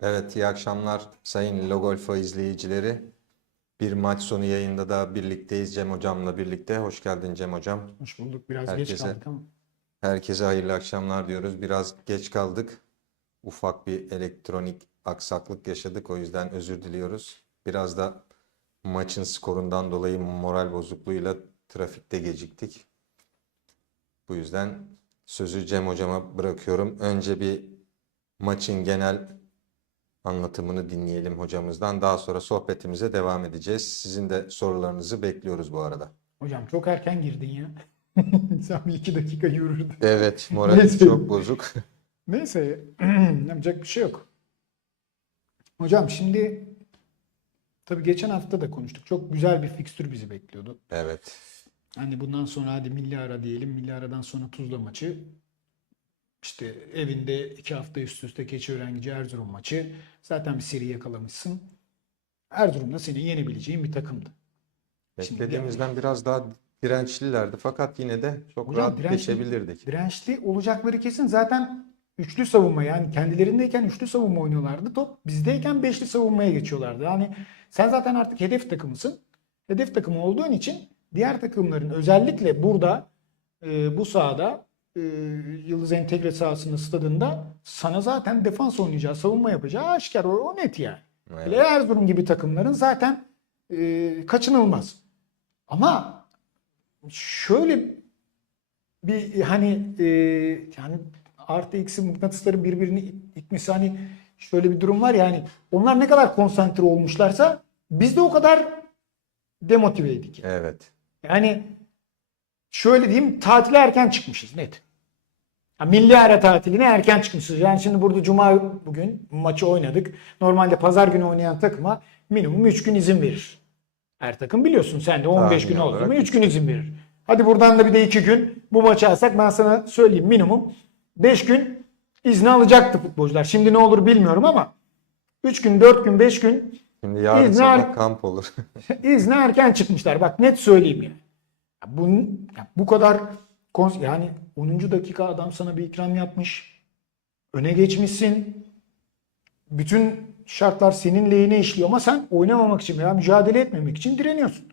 Evet, iyi akşamlar sayın Logolfo izleyicileri. Bir maç sonu yayında da birlikteyiz Cem Hocam'la birlikte. Hoş geldin Cem Hocam. Hoş bulduk. Biraz geç Herkese- kaldık ama. Herkese hayırlı akşamlar diyoruz. Biraz geç kaldık. Ufak bir elektronik aksaklık yaşadık. O yüzden özür diliyoruz. Biraz da maçın skorundan dolayı moral bozukluğuyla trafikte geciktik. Bu yüzden sözü Cem Hocam'a bırakıyorum. Önce bir maçın genel anlatımını dinleyelim hocamızdan. Daha sonra sohbetimize devam edeceğiz. Sizin de sorularınızı bekliyoruz bu arada. Hocam çok erken girdin ya. Sen bir iki dakika yürürdün. Evet, moralim Neyse. çok bozuk. Neyse yapacak bir şey yok. Hocam şimdi tabii geçen hafta da konuştuk. Çok güzel bir fikstür bizi bekliyordu. Evet. Hani bundan sonra hadi milli ara diyelim. Milli aradan sonra Tuzla maçı. İşte evinde iki hafta üst üste Keçiören Gücü Erzurum maçı. Zaten bir seri yakalamışsın. Erzurum'da seni yenebileceğin bir takımdı. Şimdi Beklediğimizden biraz daha dirençlilerdi fakat yine de çok Hocam rahat dirençli- geçebilirdik. Dirençli olacakları kesin. Zaten üçlü savunma yani kendilerindeyken üçlü savunma oynuyorlardı. Top bizdeyken beşli savunmaya geçiyorlardı. Yani sen zaten artık hedef takımısın. Hedef takımı olduğun için diğer takımların özellikle burada e, bu sahada e, Yıldız Entegre sahasında stadında sana zaten defans oynayacağı, savunma yapacağı aşikar. O, o net yani. Evet. Hele Erzurum gibi takımların zaten e, kaçınılmaz. Ama şöyle bir hani e, yani artı eksi mıknatısların birbirini it- itmesi hani şöyle bir durum var ya hani onlar ne kadar konsantre olmuşlarsa biz de o kadar demotiveydik. Evet. Yani şöyle diyeyim tatile erken çıkmışız net. Ha, milli ara tatiline erken çıkmışız. Yani şimdi burada cuma bugün maçı oynadık. Normalde pazar günü oynayan takıma minimum 3 gün izin verir. Her takım biliyorsun sen de 15 Tahmin gün oldu mu olarak 3 gün izin verir. Hadi buradan da bir de 2 gün bu maçı alsak ben sana söyleyeyim minimum 5 gün izni alacaktı futbolcular. Şimdi ne olur bilmiyorum ama 3 gün 4 gün 5 gün Şimdi yarın İzmir- sabah kamp olur. İzne erken çıkmışlar. Bak net söyleyeyim yani. Ya ya bu kadar yani 10. dakika adam sana bir ikram yapmış. Öne geçmişsin. Bütün şartlar senin lehine işliyor ama sen oynamamak için veya mücadele etmemek için direniyorsun.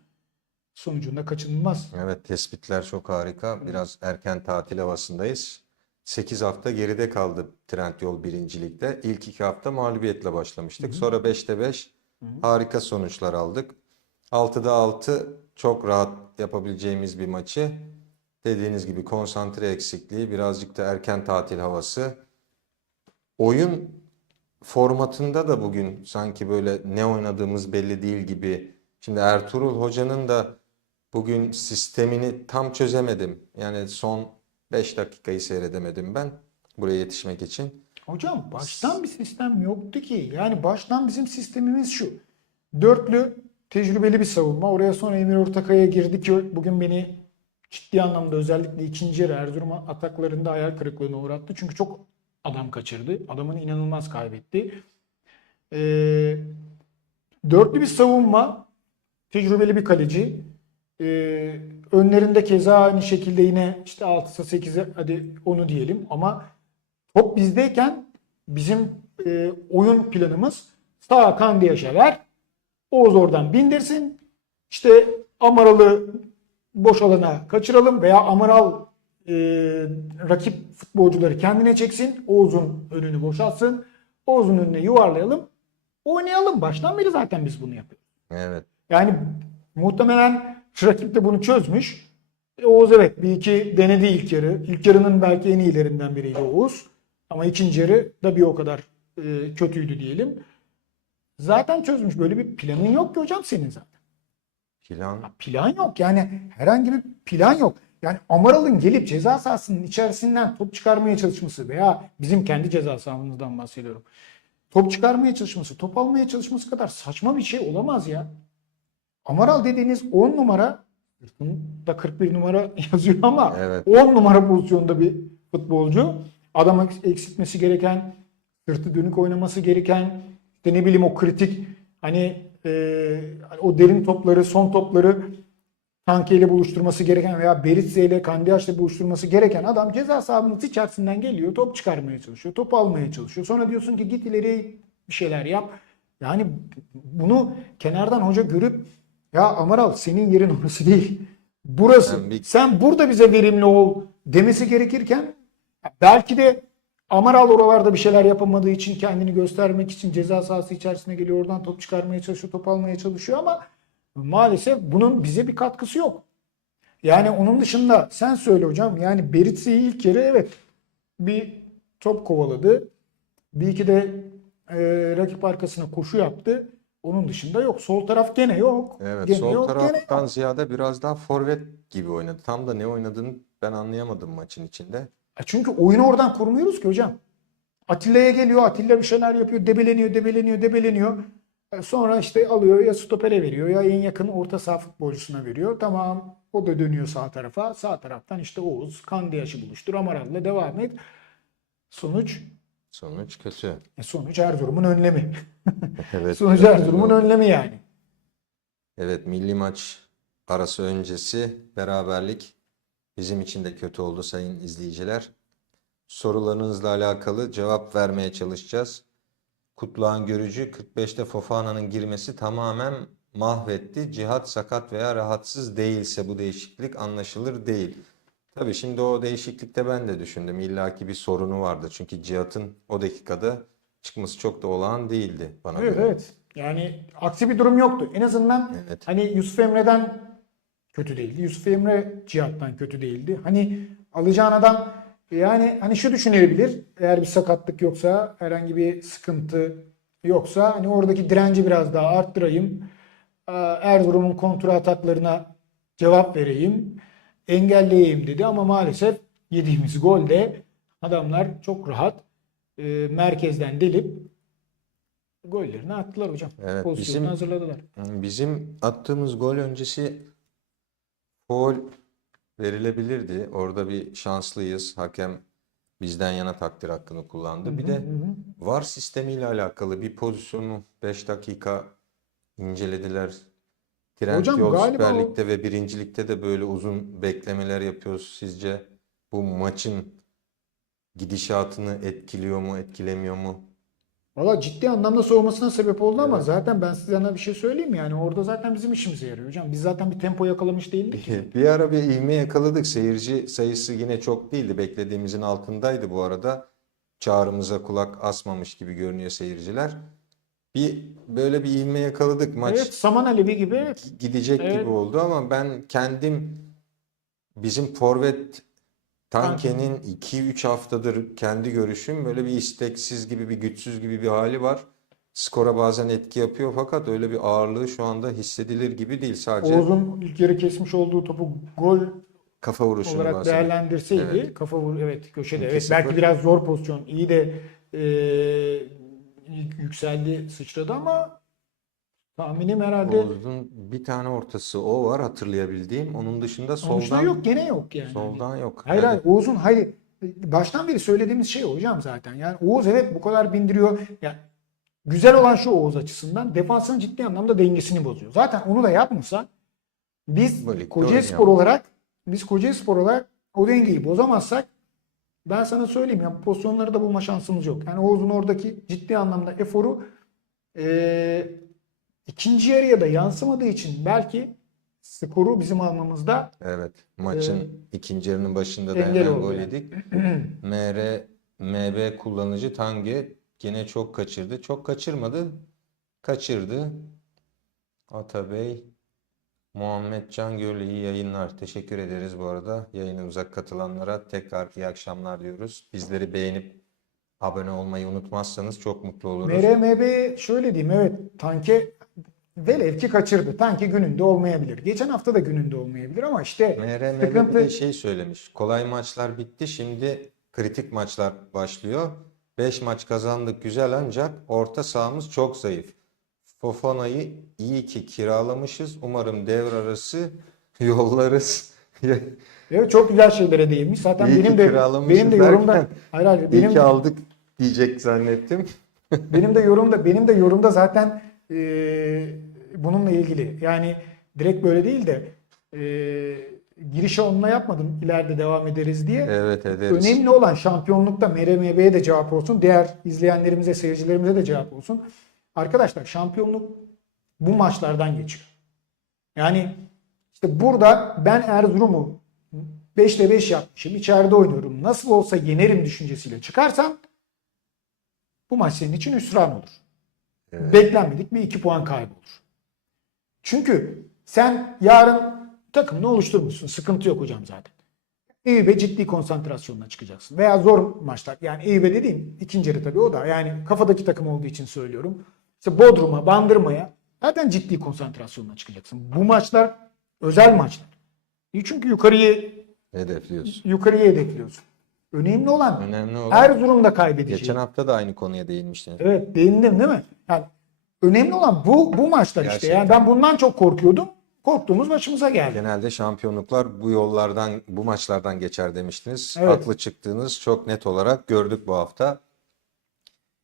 Sonucunda kaçınılmaz. Evet, tespitler çok harika. Biraz erken tatil havasındayız. 8 hafta geride kaldı Trendyol birincilikte. İlk 2 hafta mağlubiyetle başlamıştık. Sonra 5'te 5 harika sonuçlar aldık. 6'da 6 çok rahat yapabileceğimiz bir maçı. Dediğiniz gibi konsantre eksikliği, birazcık da erken tatil havası. Oyun formatında da bugün sanki böyle ne oynadığımız belli değil gibi. Şimdi Ertuğrul Hoca'nın da bugün sistemini tam çözemedim. Yani son 5 dakikayı seyredemedim ben buraya yetişmek için. Hocam baştan bir sistem yoktu ki. Yani baştan bizim sistemimiz şu. Dörtlü tecrübeli bir savunma. Oraya sonra Emir Ortakaya girdi ki bugün beni ciddi anlamda özellikle ikinci yarı Erzurum ataklarında hayal kırıklığına uğrattı. Çünkü çok adam kaçırdı. Adamını inanılmaz kaybetti. Ee, dörtlü bir savunma. Tecrübeli bir kaleci. Ee, önlerinde keza aynı şekilde yine işte 6'sa 8'e hadi onu diyelim ama Top bizdeyken bizim e, oyun planımız sağ Kandi Yaşar Oğuz oradan bindirsin. İşte Amaral'ı boş alana kaçıralım veya Amaral e, rakip futbolcuları kendine çeksin. Oğuz'un önünü boşaltsın. Oğuz'un önüne yuvarlayalım. Oynayalım. Baştan beri zaten biz bunu yapıyoruz. Evet. Yani muhtemelen rakip de bunu çözmüş. E, Oğuz evet bir iki denedi ilk yarı. İlk yarının belki en iyilerinden biriydi Oğuz. Ama ikinci yarı da bir o kadar e, kötüydü diyelim. Zaten çözmüş. Böyle bir planın yok ki hocam senin zaten. Plan Ya Plan yok yani herhangi bir plan yok. Yani Amaral'ın gelip ceza sahasının içerisinden top çıkarmaya çalışması veya bizim kendi ceza sahamızdan bahsediyorum. Top çıkarmaya çalışması, top almaya çalışması kadar saçma bir şey olamaz ya. Amaral dediğiniz 10 numara da 41 numara yazıyor ama Evet. 10 numara pozisyonda bir futbolcu. Adam eksiltmesi gereken, sırtı dönük oynaması gereken, işte ne bileyim o kritik hani, e, hani o derin topları, son topları Tanke ile buluşturması gereken veya Beritze ile Kandiyaş ile buluşturması gereken adam ceza sahamının içerisinden geliyor. Top çıkarmaya çalışıyor. Top almaya çalışıyor. Sonra diyorsun ki git ileriye bir şeyler yap. Yani bunu kenardan hoca görüp ya Amaral senin yerin orası değil. Burası. Sen burada bize verimli ol demesi gerekirken belki de Amaral oralarda bir şeyler yapamadığı için kendini göstermek için ceza sahası içerisine geliyor. Oradan top çıkarmaya çalışıyor, top almaya çalışıyor ama maalesef bunun bize bir katkısı yok. Yani onun dışında sen söyle hocam yani Berit'i ilk kere evet bir top kovaladı. Bir iki de e, rakip arkasına koşu yaptı. Onun dışında yok. Sol taraf gene yok. Evet, Gene sol yok, gene taraftan yok. ziyade biraz daha forvet gibi oynadı. Tam da ne oynadığını ben anlayamadım maçın içinde. E Çünkü oyunu oradan kurmuyoruz ki hocam. Atilla'ya geliyor. Atilla bir şeyler yapıyor. Debeleniyor, debeleniyor, debeleniyor. E Sonra işte alıyor ya stopere veriyor ya en yakın orta saha futbolcusuna veriyor. Tamam o da dönüyor sağ tarafa. Sağ taraftan işte Oğuz, Kandiyaş'ı buluştur. Amaral'la devam et. Sonuç Sonuç kötü. e sonuç Erzurum'un önlemi. Evet. Sonuç Erzurum'un önlemi yani. Evet, milli maç arası öncesi beraberlik bizim için de kötü oldu sayın izleyiciler. Sorularınızla alakalı cevap vermeye çalışacağız. Kutluhan Görücü 45'te Fofana'nın girmesi tamamen mahvetti. Cihat sakat veya rahatsız değilse bu değişiklik anlaşılır değil. Tabii şimdi o değişiklikte ben de düşündüm. İlla ki bir sorunu vardı. Çünkü Cihat'ın o dakikada çıkması çok da olağan değildi bana Evet göre. evet. Yani aksi bir durum yoktu. En azından Evet. hani Yusuf Emre'den kötü değildi. Yusuf Emre Cihat'tan kötü değildi. Hani alacağın adam yani hani şu düşünebilir. Eğer bir sakatlık yoksa, herhangi bir sıkıntı yoksa hani oradaki direnci biraz daha arttırayım. Ee, Erzurum'un kontra ataklarına cevap vereyim. Engelleyeyim dedi ama maalesef yediğimiz golde adamlar çok rahat e, merkezden delip gollerini attılar hocam. Evet, Pozisyonu bizim- hazırladılar. Bizim attığımız gol öncesi foul verilebilirdi. Orada bir şanslıyız. Hakem bizden yana takdir hakkını kullandı. Bir Hı de hı hı. VAR sistemiyle alakalı bir pozisyonu 5 dakika incelediler. Hocam Trendyol galiba Süper o- ve Birincilikte de böyle uzun beklemeler yapıyoruz. Sizce bu maçın gidişatını etkiliyor mu, etkilemiyor mu? Valla ciddi anlamda soğumasına sebep oldu ama Evet. zaten ben size bir şey söyleyeyim yani orada zaten bizim işimize yarıyor hocam. Biz zaten bir tempo yakalamış değildik ki. Bir ara bir ivme yakaladık. Seyirci sayısı yine çok değildi. Beklediğimizin altındaydı bu arada. Çağrımıza kulak asmamış gibi görünüyor seyirciler. Bir böyle bir ivme yakaladık. Maç Evet Saman Alevi gibi gidecek Evet. gibi oldu ama ben kendim bizim forvet Tanke'nin 2-3 haftadır kendi görüşüm böyle bir isteksiz gibi bir güçsüz gibi bir hali var. Skora bazen etki yapıyor fakat öyle bir ağırlığı şu anda hissedilir gibi değil. Sadece Oğuz'un ilk yarı kesmiş olduğu topu gol kafa vuruşunu olarak bahsediyorum. değerlendirseydi Evet. kafa vur evet köşede evet 2-0. belki biraz zor pozisyon iyi de e, yükseldi sıçradı ama tahminim herhalde Oğuz'un bir tane ortası o var hatırlayabildiğim. Onun dışında sonuçta soldan yok gene yok yani. soldan yok. Hayır hayır Oğuz'un hayır baştan beri söylediğimiz şey hocam zaten. Yani Oğuz evet bu kadar bindiriyor. Yani güzel olan şu Oğuz açısından defansın ciddi anlamda dengesini bozuyor. Zaten onu da yapmasa biz ligde Kocaelispor olarak biz Kocaelispor olarak o dengeyi bozamazsak ben sana söyleyeyim ya bu pozisyonları da bulma şansımız yok. Yani Oğuz'un oradaki ciddi anlamda eforu eee, ikinci yarıya da yansımadığı için belki skoru bizim almamızda Evet. Maçın Ee, ikinci yarının başında da engel hemen oldu gol yani. yedik. MR MB kullanıcı Tange gene çok kaçırdı. Çok kaçırmadı. Kaçırdı. Atabey Muhammed Can Gürlü iyi yayınlar. Teşekkür ederiz bu arada. Yayına uzak katılanlara tekrar iyi akşamlar diyoruz. Bizleri beğenip abone olmayı unutmazsanız çok mutlu oluruz. MRMB şöyle diyeyim evet tanke velev ki kaçırdı. Tanke gününde olmayabilir. Geçen hafta da gününde olmayabilir ama işte bir sıkıntı de şey söylemiş. Kolay maçlar bitti. Şimdi kritik maçlar başlıyor. 5 maç kazandık güzel ancak orta sahamız çok zayıf. Fofana'yı iyi ki kiralamışız. Umarım devre arası yollarız. evet çok güzel şeylere değinmiş. Zaten İyi benim de benim de yorumda hayır hayır İyi benim ki aldık diyecek zannettim. benim de yorumda benim de yorumda zaten e, bununla ilgili. Yani direkt böyle değil de e, girişi onunla yapmadım ileride devam ederiz diye. Evet ederiz. Önemli olan şampiyonlukta MRMB'ye de cevap olsun. Diğer izleyenlerimize, seyircilerimize de cevap olsun. Arkadaşlar şampiyonluk bu maçlardan geçiyor. Yani işte burada ben Erzurum'u 5'te 5 yapmışım. içeride oynuyorum. Nasıl olsa yenerim düşüncesiyle çıkarsan bu maç senin için hüsran olur. Evet. Beklenmedik bir 2 puan kaybı olur. Çünkü sen yarın takımını oluşturmuşsun. Sıkıntı yok hocam zaten. Eyüp'e ciddi konsantrasyonla çıkacaksın. Veya zor maçlar. Yani Eyüp'e dediğim ikinci yarı tabii o da. Yani kafadaki takım olduğu için söylüyorum. İşte Bodrum'a, Bandırma'ya zaten ciddi konsantrasyonla çıkacaksın. Bu maçlar özel maçlar. Niye? Çünkü yukarıyı Hedefliyorsun. yukarıya hedefliyorsun. Önemli olan Önemli olan Erzurum'da kaybedecek. geçen hafta da aynı konuya değinmiştiniz. Evet değindim değil mi? Yani önemli olan bu bu maçlar işte. Gerçekten. Yani ben bundan çok korkuyordum. Korktuğumuz başımıza geldi. Genelde şampiyonluklar bu yollardan, bu maçlardan geçer demiştiniz. Evet. Haklı çıktığınız çok net olarak gördük bu hafta.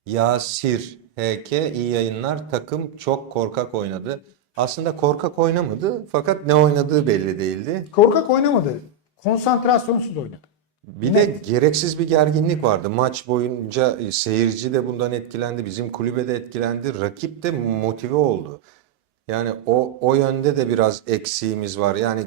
Yasir HK iyi yayınlar. Takım çok korkak oynadı. Aslında korkak oynamadı fakat ne oynadığı belli değildi. Korkak oynamadı. Konsantrasyonsuz oynadı. Bir de gereksiz bir gerginlik vardı. Maç boyunca e, seyirci de bundan etkilendi. Bizim kulübe de etkilendi. Rakip de motive oldu. Yani o o yönde de biraz eksiğimiz var. Yani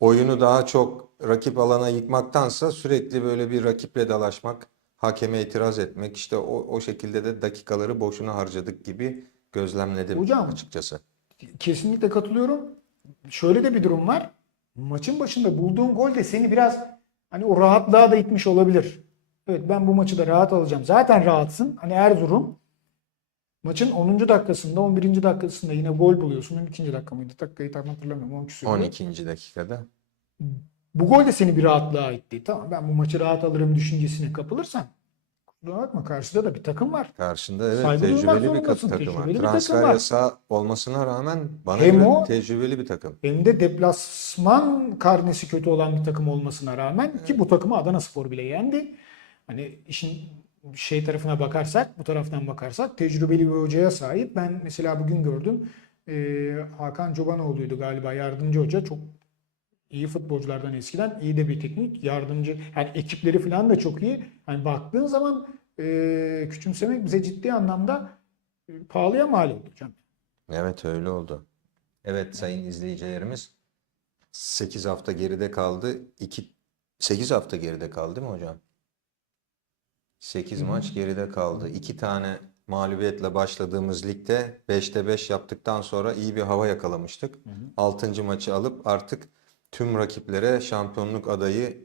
oyunu daha çok rakip alana yıkmaktansa sürekli böyle bir rakiple dalaşmak, hakeme itiraz etmek işte o o şekilde de dakikaları boşuna harcadık gibi gözlemledim Hocam, açıkçası. Kesinlikle katılıyorum. Şöyle de bir durum var. Maçın başında bulduğun gol de seni biraz hani o rahatlığa da itmiş olabilir. Evet ben bu maçı da rahat alacağım. Zaten rahatsın. Hani Erzurum maçın 10. dakikasında 11. dakikasında yine gol buluyorsun. 12. dakika mıydı? Dakikayı tam hatırlamıyorum. 10 küsur. 12. dakikada. Bu gol de seni bir rahatlığa itti. Tamam ben bu maçı rahat alırım düşüncesine kapılırsan kusura bakma karşıda da bir takım var. Karşında evet Saygı tecrübeli bir takım var. tecrübeli bir Transfer takım var. yasağı olmasına rağmen bana Hem göre o- tecrübeli bir takım. Hem de deplasman karnesi kötü olan bir takım olmasına rağmen ki bu takımı Adana Spor bile yendi. Hani işin şey tarafına bakarsak, bu taraftan bakarsak tecrübeli bir hocaya sahip. Ben mesela bugün gördüm. Ee, Hakan Cobanoğlu'ydu galiba yardımcı hoca. Çok iyi futbolculardan eskiden. iyi de bir teknik yardımcı. Yani ekipleri falan da çok iyi. Hani baktığın zaman e, küçümsemek bize ciddi anlamda e, pahalıya mal oldu hocam. Evet öyle oldu. Evet sayın izleyicilerimiz 8 hafta geride kaldı. 2 8 hafta geride kaldı değil mi hocam? 8 maç geride kaldı. 2 tane mağlubiyetle başladığımız ligde 5'te 5 yaptıktan sonra iyi bir hava yakalamıştık. 6. maçı alıp artık tüm rakiplere şampiyonluk adayı